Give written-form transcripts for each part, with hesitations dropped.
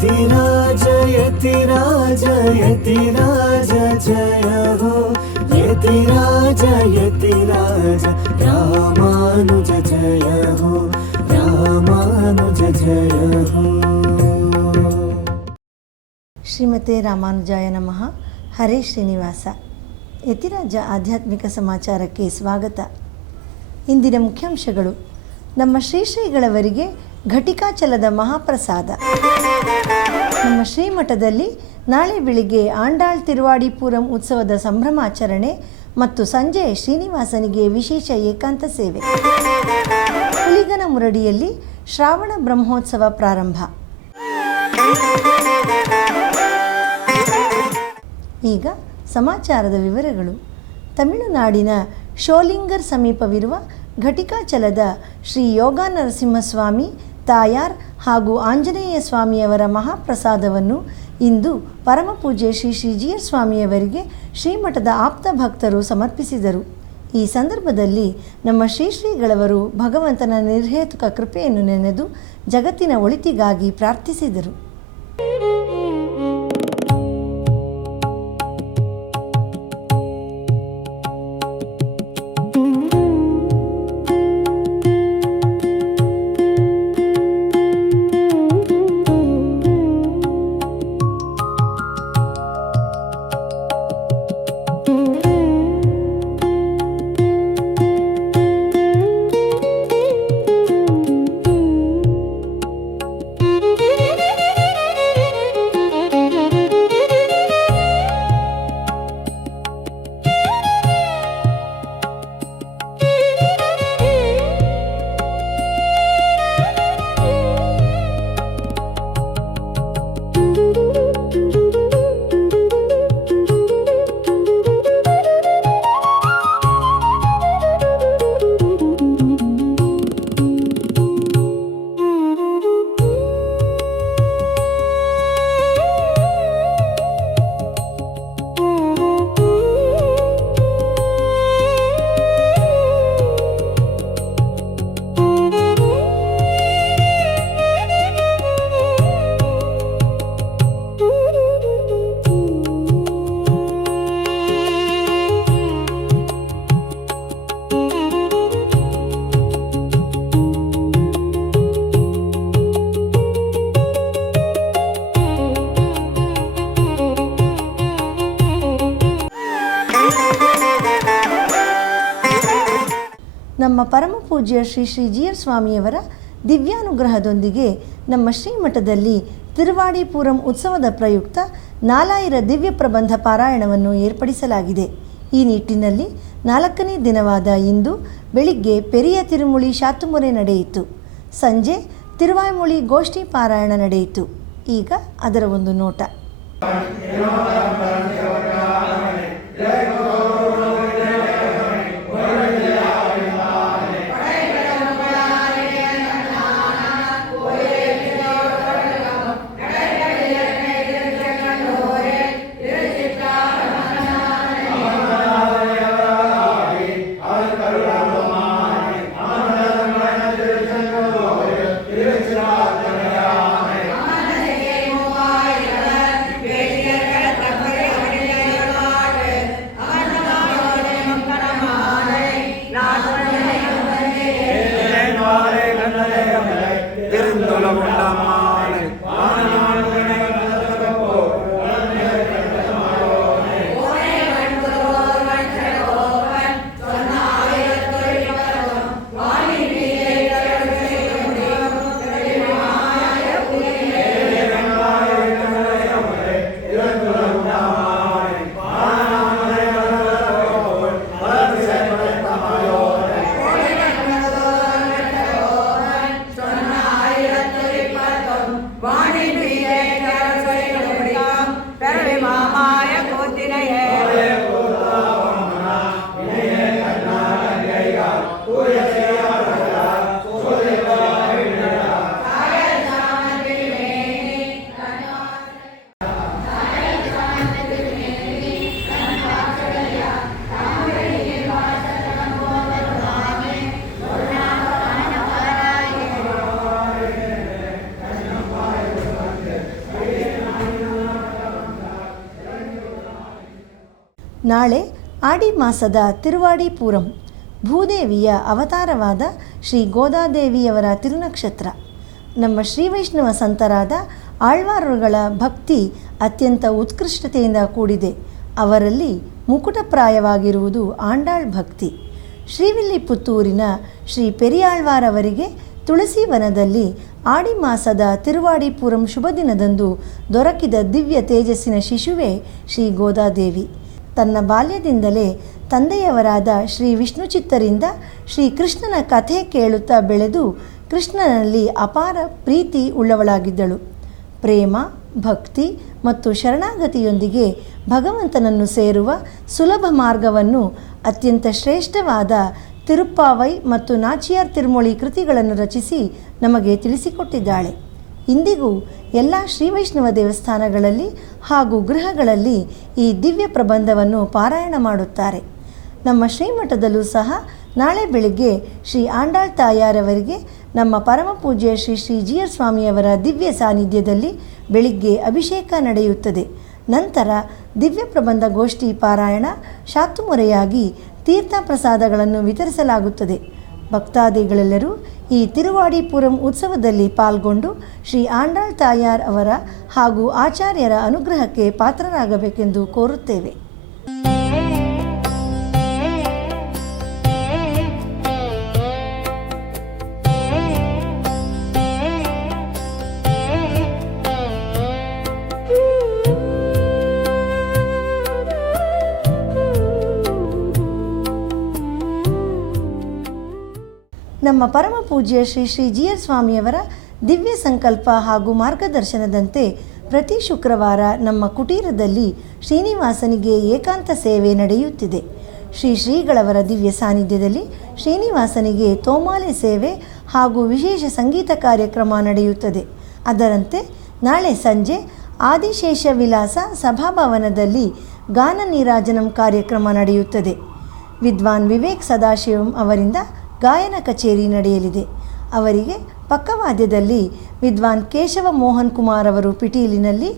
यतिराज यतिराज यतिराज जय हो यतिराज यतिराज रामानुज जय हो रामानुज जय हो। ಶ್ರೀಮತೆ ರಾಮಾನುಜಾಯ ನಮಃ. ಹರೇ ಶ್ರೀನಿವಾಸ. ಯತಿರಾಜ ಆಧ್ಯಾತ್ಮಿಕ ಸಮಾಚಾರಕ್ಕೆ ಸ್ವಾಗತ. ಇಂದಿನ ಮುಖ್ಯಾಂಶಗಳು: ನಮ್ಮ ಶ್ರೀಗಳವರಿಗೆ ಘಟಿಕಾಚಲದ ಮಹಾಪ್ರಸಾದ. ನಮ್ಮ ಶ್ರೀಮಠದಲ್ಲಿ ನಾಳೆ ಬೆಳಿಗ್ಗೆ ಆಂಡಾಳ್ ತಿರುವಾಡಿಪುರಂ ಉತ್ಸವದ ಸಂಭ್ರಮಾಚರಣೆ ಮತ್ತು ಸಂಜೆ ಶ್ರೀನಿವಾಸನಿಗೆ ವಿಶೇಷ ಏಕಾಂತ ಸೇವೆ. ಹುಲಿಗನ ಮುರಡಿಯಲ್ಲಿ ಶ್ರಾವಣ ಬ್ರಹ್ಮೋತ್ಸವ ಪ್ರಾರಂಭ. ಈಗ ಸಮಾಚಾರದ ವಿವರಗಳು. ತಮಿಳುನಾಡಿನ ಶೋಲಿಂಗರ್ ಸಮೀಪವಿರುವ ಘಟಿಕಾಚಲದ ಶ್ರೀ ಯೋಗ ನರಸಿಂಹಸ್ವಾಮಿ, ತಾಯಾರ್ ಹಾಗೂ ಆಂಜನೇಯ ಸ್ವಾಮಿಯವರ ಮಹಾಪ್ರಸಾದವನ್ನು ಇಂದು ಪರಮಪೂಜ್ಯ ಶ್ರೀ ಶ್ರೀಜಿಯರ್ ಸ್ವಾಮಿಯವರಿಗೆ ಶ್ರೀಮಠದ ಆಪ್ತ ಭಕ್ತರು ಸಮರ್ಪಿಸಿದರು. ಈ ಸಂದರ್ಭದಲ್ಲಿ ನಮ್ಮ ಶ್ರೀಗಳವರು ಭಗವಂತನ ನಿರ್ಹೇತುಕ ಕೃಪೆಯನ್ನು ನೆನೆದು ಜಗತ್ತಿನ ಒಳಿತಿಗಾಗಿ ಪ್ರಾರ್ಥಿಸಿದರು. ನಮ್ಮ ಪರಮಪೂಜ್ಯ ಶ್ರೀ ಶ್ರೀಜಿಯರ್ ಸ್ವಾಮಿಯವರ ದಿವ್ಯಾನುಗ್ರಹದೊಂದಿಗೆ ನಮ್ಮ ಶ್ರೀಮಠದಲ್ಲಿ ತಿರುವಾಡಿಪುರಂ ಉತ್ಸವದ ಪ್ರಯುಕ್ತ 4000 ದಿವ್ಯ ಪ್ರಬಂಧ ಪಾರಾಯಣವನ್ನು ಏರ್ಪಡಿಸಲಾಗಿದೆ. ಈ ನಿಟ್ಟಿನಲ್ಲಿ 4ನೇ ದಿನವಾದ ಇಂದು ಬೆಳಿಗ್ಗೆ ಪೆರಿಯ ತಿರುಮುಳಿ ಶಾತುಮೊರೆ ನಡೆಯಿತು. ಸಂಜೆ ತಿರುವಾಯ್ಮೊಳಿ ಗೋಷ್ಠಿ ಪಾರಾಯಣ ನಡೆಯಿತು. ಈಗ ಅದರ ಒಂದು ನೋಟ. ನಾಳೆ ಆಡಿ ಮಾಸದ ತಿರುವಾಡಿ ಪೂರಂ, ಭೂದೇವಿಯ ಅವತಾರವಾದ ಶ್ರೀ ಗೋದಾದೇವಿಯವರ ತಿರುನಕ್ಷತ್ರ. ನಮ್ಮ ಶ್ರೀ ವೈಷ್ಣವ ಸಂತರಾದ ಆಳ್ವಾರುಗಳ ಭಕ್ತಿ ಅತ್ಯಂತ ಉತ್ಕೃಷ್ಟತೆಯಿಂದ ಕೂಡಿದೆ. ಅವರಲ್ಲಿ ಮುಕುಟಪ್ರಾಯವಾಗಿರುವುದು ಆಂಡಾಳ್ ಭಕ್ತಿ. ಶ್ರೀವಿಲ್ಲಿಪುತ್ತೂರಿನ ಶ್ರೀ ಪೆರಿಯಾಳ್ವಾರವರಿಗೆ ತುಳಸಿ ವನದಲ್ಲಿ ಆಡಿ ಮಾಸದ ತಿರುವಾಡಿ ಪೂರಂ ಶುಭ ದಿನದಂದು ದೊರಕಿದ ದಿವ್ಯ ತೇಜಸ್ಸಿನ ಶಿಶುವೇ ಶ್ರೀ ಗೋದಾದೇವಿ. ತನ್ನ ಬಾಲ್ಯದಿಂದಲೇ ತಂದೆಯವರಾದ ಶ್ರೀ ವಿಷ್ಣುಚಿತ್ತರಿಂದ ಶ್ರೀಕೃಷ್ಣನ ಕಥೆ ಕೇಳುತ್ತಾ ಬೆಳೆದು ಕೃಷ್ಣನಲ್ಲಿ ಅಪಾರ ಪ್ರೀತಿ ಉಳ್ಳವಳಾಗಿದ್ದಳು. ಪ್ರೇಮ, ಭಕ್ತಿ ಮತ್ತು ಶರಣಾಗತಿಯೊಂದಿಗೆ ಭಗವಂತನನ್ನು ಸೇರುವ ಸುಲಭ ಮಾರ್ಗವನ್ನು ಅತ್ಯಂತ ಶ್ರೇಷ್ಠವಾದ ತಿರುಪ್ಪಾವೈ ಮತ್ತು ನಾಚಿಯಾರ್ ತಿರುಮೊಳಿ ಕೃತಿಗಳನ್ನು ರಚಿಸಿ ನಮಗೆ ತಿಳಿಸಿಕೊಟ್ಟಿದ್ದಾಳೆ. ಇಂದಿಗೂ ಎಲ್ಲ ಶ್ರೀವೈಷ್ಣವ ದೇವಸ್ಥಾನಗಳಲ್ಲಿ ಹಾಗೂ ಗೃಹಗಳಲ್ಲಿ ಈ ದಿವ್ಯ ಪ್ರಬಂಧವನ್ನು ಪಾರಾಯಣ ಮಾಡುತ್ತಾರೆ. ನಮ್ಮ ಶ್ರೀಮಠದಲ್ಲೂ ಸಹ ನಾಳೆ ಬೆಳಿಗ್ಗೆ ಶ್ರೀ ಆಂಡಾಳ್ ತಾಯಾರವರಿಗೆ ನಮ್ಮ ಪರಮಪೂಜ್ಯ ಶ್ರೀ ಶ್ರೀ ಜಿಯರ್ ಸ್ವಾಮಿಯವರ ದಿವ್ಯ ಸಾನ್ನಿಧ್ಯದಲ್ಲಿ ಬೆಳಿಗ್ಗೆ ಅಭಿಷೇಕ ನಡೆಯುತ್ತದೆ. ನಂತರ ದಿವ್ಯ ಪ್ರಬಂಧ ಗೋಷ್ಠಿ ಪಾರಾಯಣ ಶಾತುಮುರೆಯಾಗಿ ತೀರ್ಥ ಪ್ರಸಾದಗಳನ್ನು ವಿತರಿಸಲಾಗುತ್ತದೆ. ಭಕ್ತಾದಿಗಳೆಲ್ಲರೂ ಈ ತಿರುವಾಡಿ ಪೂರಂ ಉತ್ಸವದಲ್ಲಿ ಪಾಲ್ಗೊಂಡು ಶ್ರೀ ಆಂಡಾಳ್ ತಾಯಾರ್ ಅವರ ಹಾಗೂ ಆಚಾರ್ಯರ ಅನುಗ್ರಹಕ್ಕೆ ಪಾತ್ರರಾಗಬೇಕೆಂದು ಕೋರುತ್ತೇವೆ. ನಮ್ಮ ಪರಮ ಪೂಜ್ಯ ಶ್ರೀ ಶ್ರೀ ಜಿಯರ್ ಸ್ವಾಮಿಯವರ ದಿವ್ಯ ಸಂಕಲ್ಪ ಹಾಗೂ ಮಾರ್ಗದರ್ಶನದಂತೆ ಪ್ರತಿ ಶುಕ್ರವಾರ ನಮ್ಮ ಕುಟೀರದಲ್ಲಿ ಶ್ರೀನಿವಾಸನಿಗೆ ಏಕಾಂತ ಸೇವೆ ನಡೆಯುತ್ತಿದೆ. ಶ್ರೀ ಶ್ರೀಗಳವರ ದಿವ್ಯ ಸಾನ್ನಿಧ್ಯದಲ್ಲಿ ಶ್ರೀನಿವಾಸನಿಗೆ ತೋಮಾಲೆ ಸೇವೆ ಹಾಗೂ ವಿಶೇಷ ಸಂಗೀತ ಕಾರ್ಯಕ್ರಮ ನಡೆಯುತ್ತದೆ. ಅದರಂತೆ ನಾಳೆ ಸಂಜೆ ಆದಿಶೇಷ ವಿಲಾಸ ಸಭಾಭವನದಲ್ಲಿ ಗಾನ ನೀರಾಜನಂ ಕಾರ್ಯಕ್ರಮ ನಡೆಯುತ್ತದೆ. ವಿದ್ವಾನ್ ವಿವೇಕ್ ಸದಾಶಿವಂ ಅವರಿಂದ ಗಾಯನ ಕಚೇರಿ ನಡೆಯಲಿದೆ. ಅವರಿಗೆ ಪಕ್ಕವಾದ್ಯದಲ್ಲಿ ವಿದ್ವಾನ್ ಕೇಶವ ಮೋಹನ್ ಕುಮಾರ್ ಅವರು ಪಿಟೀಲಿನಲ್ಲಿ,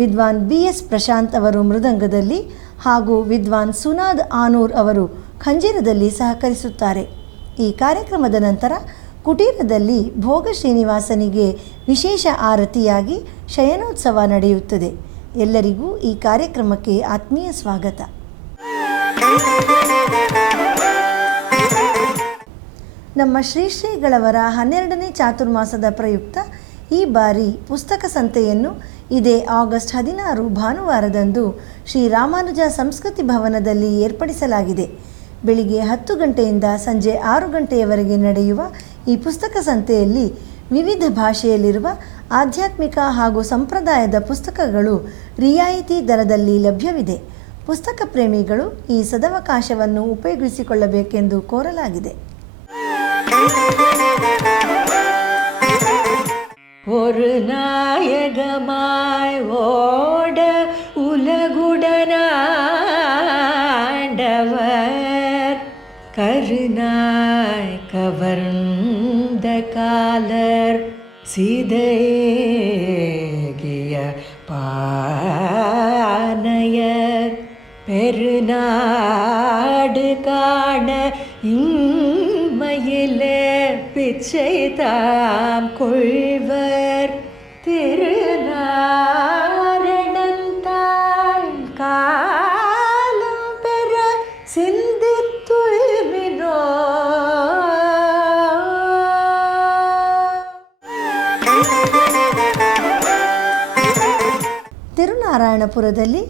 ವಿದ್ವಾನ್ BS ಪ್ರಶಾಂತ್ ಅವರು ಮೃದಂಗದಲ್ಲಿ ಹಾಗೂ ವಿದ್ವಾನ್ ಸುನಾದ್ ಆನೂರ್ ಅವರು ಖಂಜಿರದಲ್ಲಿ ಸಹಕರಿಸುತ್ತಾರೆ. ಈ ಕಾರ್ಯಕ್ರಮದ ನಂತರ ಕುಟೀರದಲ್ಲಿ ಭೋಗ ಶ್ರೀನಿವಾಸನಿಗೆ ವಿಶೇಷ ಆರತಿಯಾಗಿ ಶಯನೋತ್ಸವ ನಡೆಯುತ್ತದೆ. ಎಲ್ಲರಿಗೂ ಈ ಕಾರ್ಯಕ್ರಮಕ್ಕೆ ಆತ್ಮೀಯ ಸ್ವಾಗತ. ನಮ್ಮ ಶ್ರೀ ಶ್ರೀಗಳವರ 12ನೇ ಚಾತುರ್ಮಾಸದ ಪ್ರಯುಕ್ತ ಈ ಬಾರಿ ಪುಸ್ತಕ ಸಂತೆಯನ್ನು ಇದೇ ಆಗಸ್ಟ್ 16 ಭಾನುವಾರದಂದು ಶ್ರೀ ರಾಮಾನುಜ ಸಂಸ್ಕೃತಿ ಭವನದಲ್ಲಿ ಏರ್ಪಡಿಸಲಾಗಿದೆ. ಬೆಳಿಗ್ಗೆ 10 ಗಂಟೆಯಿಂದ ಸಂಜೆ 6 ಗಂಟೆಯವರೆಗೆ ನಡೆಯುವ ಈ ಪುಸ್ತಕ ಸಂತೆಯಲ್ಲಿ ವಿವಿಧ ಭಾಷೆಯಲ್ಲಿರುವ ಆಧ್ಯಾತ್ಮಿಕ ಹಾಗೂ ಸಂಪ್ರದಾಯದ ಪುಸ್ತಕಗಳು ರಿಯಾಯಿತಿ ದರದಲ್ಲಿ ಲಭ್ಯವಿದೆ. ಪುಸ್ತಕ ಪ್ರೇಮಿಗಳು ಈ ಸದವಕಾಶವನ್ನು ಉಪಯೋಗಿಸಿಕೊಳ್ಳಬೇಕೆಂದು ಕೋರಲಾಗಿದೆ. ஒரு நாயகமாய் ஓட உலகுடனாண்டவர் கருணாய் கவர்ந்த காலர் சிதைகிய பானையர் பெருநாடு காண இம்மையிலே பிச்சை தாம் கொள்வர் திருநாரணந்தாள் காலம் பெற சிந்தித்துய்மினோ. ತಿರುನಾರಾಯಣಪುರದಲ್ಲಿ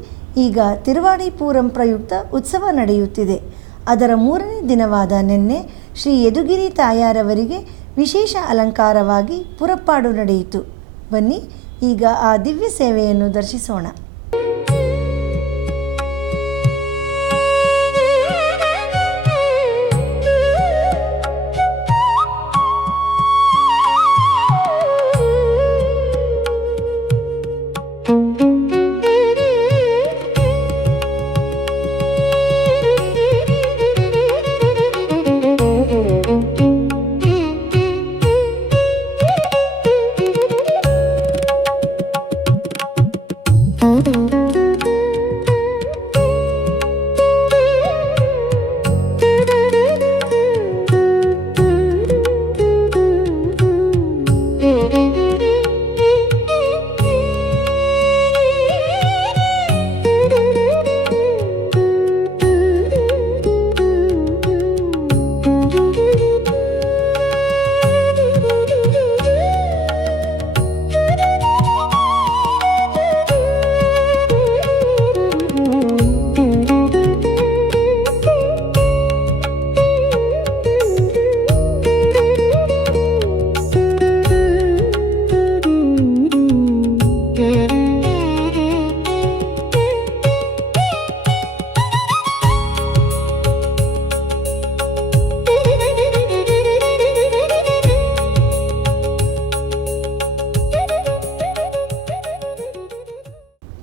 ಈಗ ತಿರುವಾಡಿ ಪೂರಂ ಪ್ರಯುಕ್ತ ಉತ್ಸವ ನಡೆಯುತ್ತಿದೆ. ಅದರ 3ನೇ ದಿನವಾದ ನಿನ್ನೆ ಶ್ರೀ ಯದುಗಿರಿ ತಾಯಾರವರಿಗೆ ವಿಶೇಷ ಅಲಂಕಾರವಾಗಿ ಪುರಪ್ಪಾಡು ನಡೆಯಿತು. ಬನ್ನಿ ಈಗ ಆ ದಿವ್ಯ ಸೇವೆಯನ್ನು ದರ್ಶಿಸೋಣ.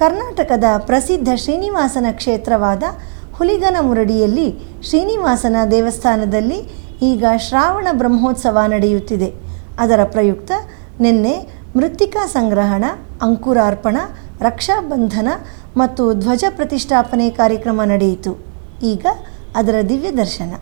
ಕರ್ನಾಟಕದ ಪ್ರಸಿದ್ಧ ಶ್ರೀನಿವಾಸನ ಕ್ಷೇತ್ರವಾದ ಹುಲಿಗನಮುರಡಿಯಲ್ಲಿ ಶ್ರೀನಿವಾಸನ ದೇವಸ್ಥಾನದಲ್ಲಿ ಈಗ ಶ್ರಾವಣ ಬ್ರಹ್ಮೋತ್ಸವ ನಡೆಯುತ್ತಿದೆ. ಅದರ ಪ್ರಯುಕ್ತ ನಿನ್ನೆ ಮೃತ್ತಿಕಾ ಸಂಗ್ರಹಣ, ಅಂಕುರಾರ್ಪಣ, ರಕ್ಷಾಬಂಧನ ಮತ್ತು ಧ್ವಜ ಪ್ರತಿಷ್ಠಾಪನೆ ಕಾರ್ಯಕ್ರಮ ನಡೆಯಿತು. ಈಗ ಅದರ ದಿವ್ಯ ದರ್ಶನ.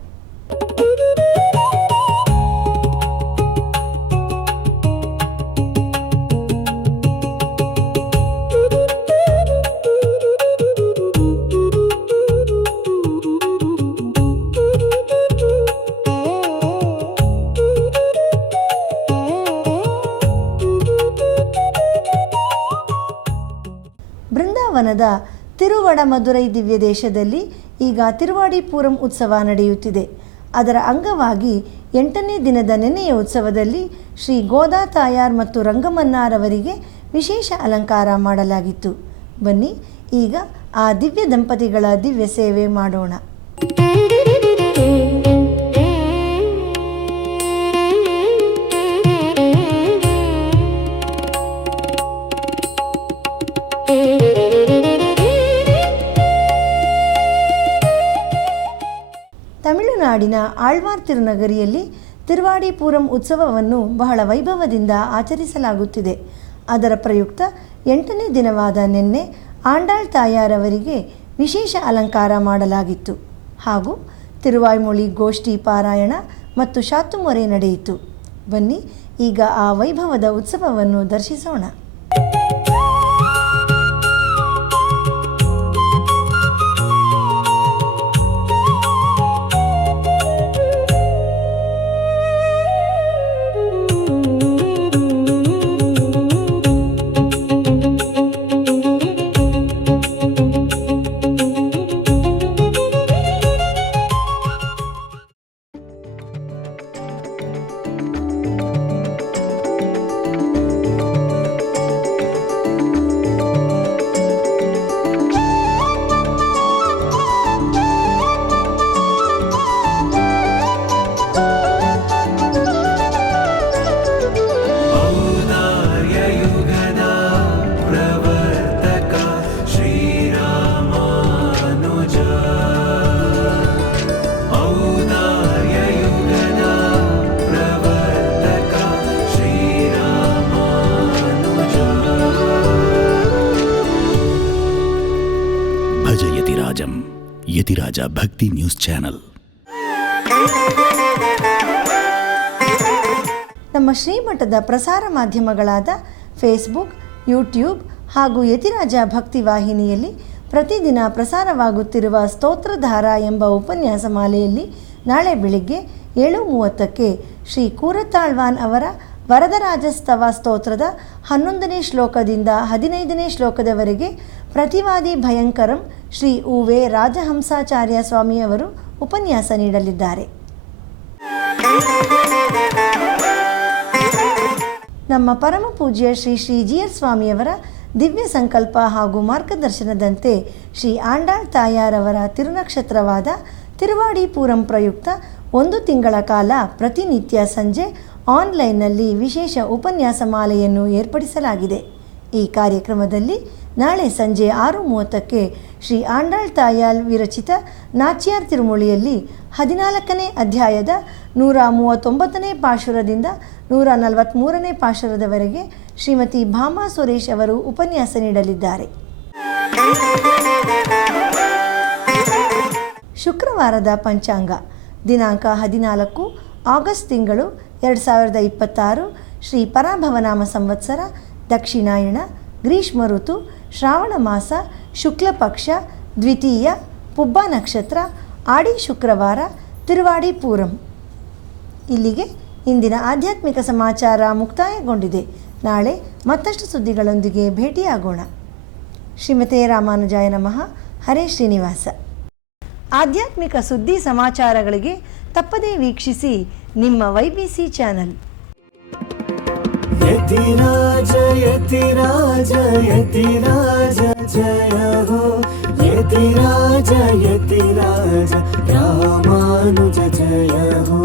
ಬೃಂದಾವನದ ತಿರುವಡಮದುರೈ ದಿವ್ಯ ದೇಶದಲ್ಲಿ ಈಗ ತಿರುವಾಡಿಪೂರಂ ಉತ್ಸವ ನಡೆಯುತ್ತಿದೆ. ಅದರ ಅಂಗವಾಗಿ 8ನೇ ದಿನದ ನೆನೆಯ ಉತ್ಸವದಲ್ಲಿ ಶ್ರೀ ಗೋದಾ ತಾಯಾರ್ ಮತ್ತು ರಂಗಮನ್ನಾರ್ ಅವರಿಗೆ ವಿಶೇಷ ಅಲಂಕಾರ ಮಾಡಲಾಗಿತ್ತು. ಬನ್ನಿ ಈಗ ಆ ದಿವ್ಯ ದಂಪತಿಗಳ ದಿವ್ಯ ಸೇವೆ ಮಾಡೋಣ. ತಮಿಳುನಾಡಿನ ಆಳ್ವಾರ್ ತಿರುನಗರಿಯಲ್ಲಿ ತಿರುವಾಡಿಪೂರಂ ಉತ್ಸವವನ್ನು ಬಹಳ ವೈಭವದಿಂದ ಆಚರಿಸಲಾಗುತ್ತಿದೆ. ಅದರ ಪ್ರಯುಕ್ತ 8ನೇ ದಿನವಾದ ನಿನ್ನೆ ಆಂಡಾಳ್ ತಾಯಾರವರಿಗೆ ವಿಶೇಷ ಅಲಂಕಾರ ಮಾಡಲಾಗಿತ್ತು ಹಾಗೂ ತಿರುವಾಯ್ಮೊಳಿ ಗೋಷ್ಠಿ ಪಾರಾಯಣ ಮತ್ತು ಶಾತುಮೊರೆ ನಡೆಯಿತು. ಬನ್ನಿ ಈಗ ಆ ವೈಭವದ ಉತ್ಸವವನ್ನು ದರ್ಶಿಸೋಣ. ಯತಿರಾಜ ಭಕ್ತಿ ನ್ಯೂಸ್ ಚಾನೆಲ್. ನಮ್ಮ ಶ್ರೀಮಠದ ಪ್ರಸಾರ ಮಾಧ್ಯಮಗಳಾದ ಫೇಸ್ಬುಕ್, ಯೂಟ್ಯೂಬ್ ಹಾಗೂ ಯತಿರಾಜ ಭಕ್ತಿ ವಾಹಿನಿಯಲ್ಲಿ ಪ್ರತಿದಿನ ಪ್ರಸಾರವಾಗುತ್ತಿರುವ ಸ್ತೋತ್ರಧಾರ ಎಂಬ ಉಪನ್ಯಾಸ ಮಾಲೆಯಲ್ಲಿ ನಾಳೆ ಬೆಳಿಗ್ಗೆ 7:30ಕ್ಕೆ ಶ್ರೀ ಕೂರತಾಳ್ವಾನ್ ಅವರ ವರದರಾಜಸ್ತವ ಸ್ತೋತ್ರದ 11ನೇ ಶ್ಲೋಕದಿಂದ 15ನೇ ಶ್ಲೋಕದವರೆಗೆ ಪ್ರತಿವಾದಿ ಭಯಂಕರಂ ಶ್ರೀ ಉ.ವೆ. ರಾಜಹಂಸಾಚಾರ್ಯ ಸ್ವಾಮಿಯವರು ಉಪನ್ಯಾಸ ನೀಡಲಿದ್ದಾರೆ. ನಮ್ಮ ಪರಮ ಪೂಜ್ಯ ಶ್ರೀ ಶ್ರೀ ಜಿ.ಎಸ್. ಸ್ವಾಮಿಯವರ ದಿವ್ಯ ಸಂಕಲ್ಪ ಹಾಗೂ ಮಾರ್ಗದರ್ಶನದಂತೆ ಶ್ರೀ ಆಂಡಾಳ್ ತಾಯಾರವರ ತಿರುನಕ್ಷತ್ರವಾದ ತಿರುವಾಡಿಪೂರಂ ಪ್ರಯುಕ್ತ 1 ತಿಂಗಳ ಕಾಲ ಪ್ರತಿನಿತ್ಯ ಸಂಜೆ ಆನ್ಲೈನ್ನಲ್ಲಿ ವಿಶೇಷ ಉಪನ್ಯಾಸ ಮಾಲೆಯನ್ನು ಏರ್ಪಡಿಸಲಾಗಿದೆ. ಈ ಕಾರ್ಯಕ್ರಮದಲ್ಲಿ ನಾಳೆ ಸಂಜೆ 6:30ಕ್ಕೆ ಶ್ರೀ ಆಂಡಾಳ್ ತಾಯಾಲ್ ವಿರಚಿತ ನಾಚ್ಯಾರ್ ತಿರುಮೊಳಿಯಲ್ಲಿ 14ನೇ ಅಧ್ಯಾಯದ 139ನೇ ಪಾಶುರದಿಂದ 143ನೇ ಪಾಶುರದವರೆಗೆ ಶ್ರೀಮತಿ ಭಾಮಾ ಸುರೇಶ್ ಅವರು ಉಪನ್ಯಾಸ ನೀಡಲಿದ್ದಾರೆ. ಶುಕ್ರವಾರದ ಪಂಚಾಂಗ ದಿನಾಂಕ 14 ಆಗಸ್ಟ್ ತಿಂಗಳು 2026 ಶ್ರೀ ಪರಾಭವನಾಮ ಸಂವತ್ಸರ, ದಕ್ಷಿಣಾಯಣ, ಗ್ರೀಷ್ಮ ಋತು, ಶ್ರಾವಣ ಮಾಸ, ಶುಕ್ಲ ಪಕ್ಷ, ದ್ವಿತೀಯ, ಪುಬ್ಬ ನಕ್ಷತ್ರ, ಆಡಿ ಶುಕ್ರವಾರ, ತಿರುವಾಡಿಪೂರಂ. ಇಲ್ಲಿಗೆ ಇಂದಿನ ಆಧ್ಯಾತ್ಮಿಕ ಸಮಾಚಾರ ಮುಕ್ತಾಯಗೊಂಡಿದೆ. ನಾಳೆ ಮತ್ತಷ್ಟು ಸುದ್ದಿಗಳೊಂದಿಗೆ ಭೇಟಿಯಾಗೋಣ. ಶ್ರೀಮತೆ ರಾಮಾನುಜಾಯ ನಮಃ. ಹರೇ ಶ್ರೀನಿವಾಸ. ಆಧ್ಯಾತ್ಮಿಕ ಸುದ್ದಿ ಸಮಾಚಾರಗಳಿಗೆ ತಪ್ಪದೇ ವೀಕ್ಷಿಸಿ ನಿಮ್ಮ YBC ಚಾನಲ್. ಯತಿರಾಜ ಯತಿರಾಜ ಯತಿರಾಜ ಜಯ ಹೋ, ಯತಿರಾಜ ಯತಿರಾಜ ರಾಮಾನುಜ ಜಯ ಹೋ,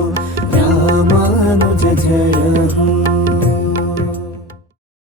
ರಾಮಾನುಜ ಜಯ ಹೋ.